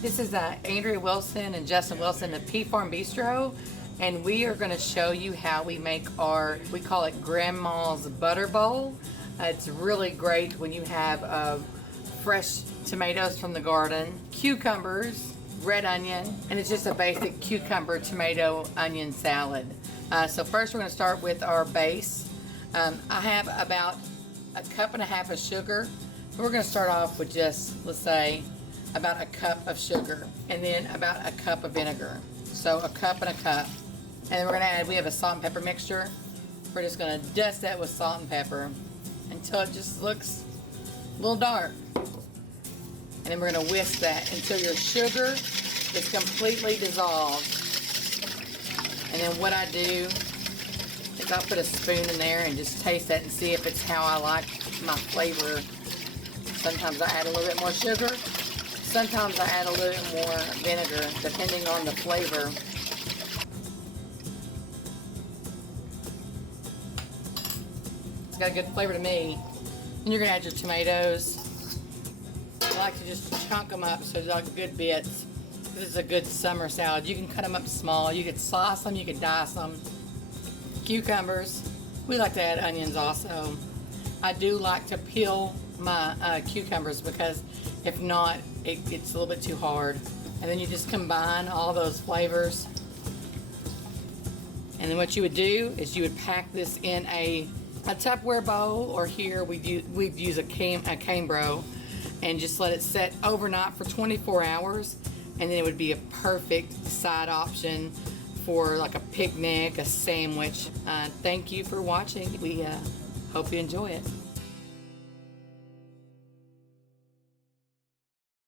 This is Andrea Wilson and Justin Wilson of Pea Farm Bistro, and we are going to show you how we make we call it Grandma's Butter Bowl. It's really great when you have fresh tomatoes from the garden, cucumbers, red onion, and it's just a basic cucumber, tomato, onion salad. So first we're going to start with our base. I have about a cup and a half of sugar. We're going to start off with just, let's say, about a cup of sugar, and then about a cup of vinegar. So a cup and a cup. And then we're going to add, we have a salt and pepper mixture. We're just going to dust that with salt and pepper until it just looks a little dark. And then we're going to whisk that until your sugar is completely dissolved. And then what I do is I'll put a spoon in there and just taste that and see if it's how I like my flavor. Sometimes I add a little bit more sugar. Sometimes I add a little bit more vinegar, depending on the flavor. It's got a good flavor to me. And you're gonna add your tomatoes. I like to just chunk them up so they're like good bits. This is a good summer salad. You can cut them up small. You could slice them, you could dice them. Cucumbers. We like to add onions also. I do like to peel my cucumbers because if not, it gets a little bit too hard. And then you just combine all those flavors. And then what you would do is you would pack this in a Tupperware bowl, or here we'd use a Cambro, and just let it set overnight for 24 hours. And then it would be a perfect side option for like a picnic, a sandwich. Thank you for watching. We hope you enjoy it.